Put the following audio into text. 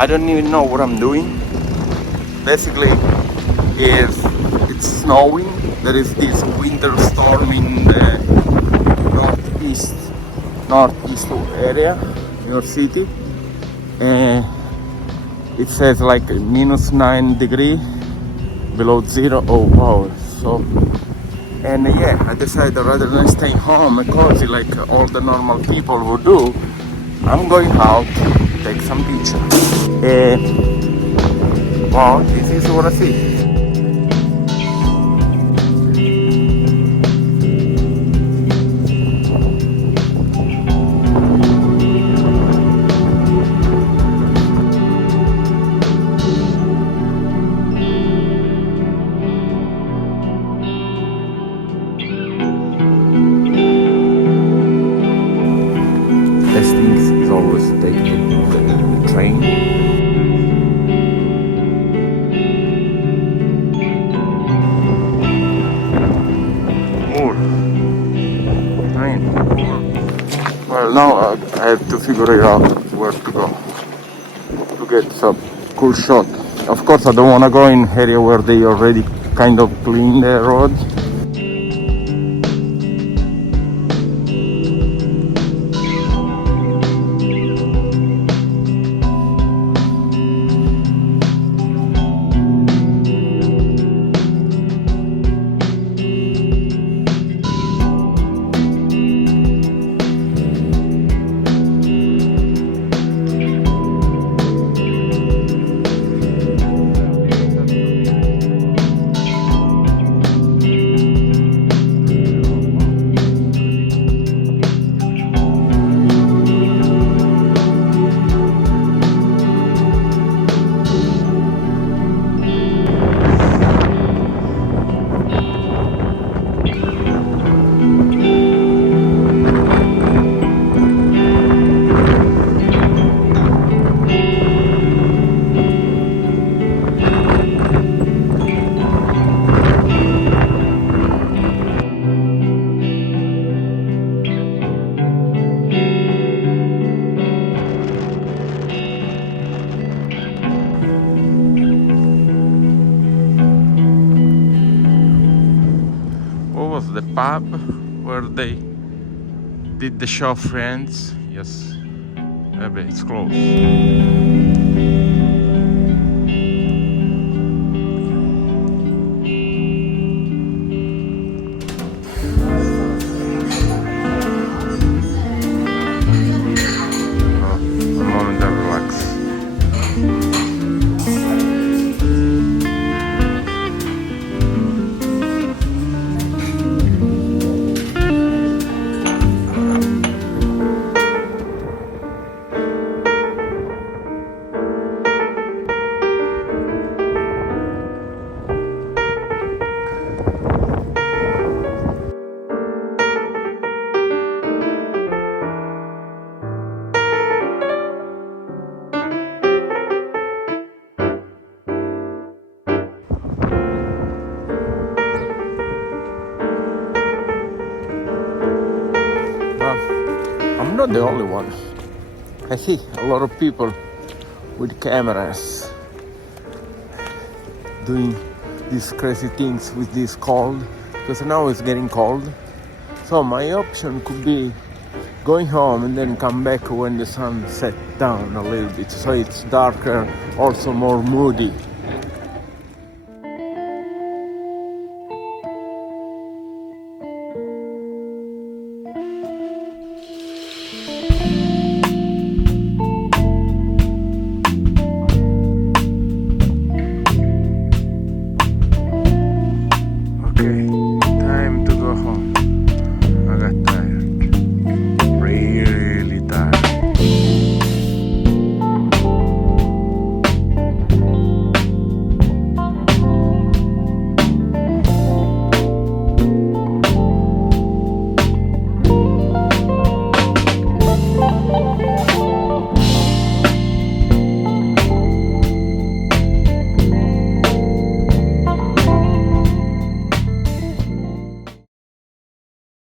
I don't even know what I'm doing. Basically, if it's snowing, there is this winter storm in the northeast area, New York City. It says like -9 degrees below zero. Oh wow! So, and yeah, I decided rather than staying home and cozy like all the normal people would do, I'm going out to take some pictures. Wow, this is what I see. Best thing is always take the train. Well, now I have to figure out where to go to get some cool shot. Of course, I don't want to go in area where they already kind of clean the road. The pub where they did the show Friends. Yes, maybe it's closed. A moment to relax. I'm not the only one. I see a lot of people with cameras doing these crazy things with this cold, because now it's getting cold. So my option could be going home and then come back when the sun set down a little bit, so it's darker, also more moody.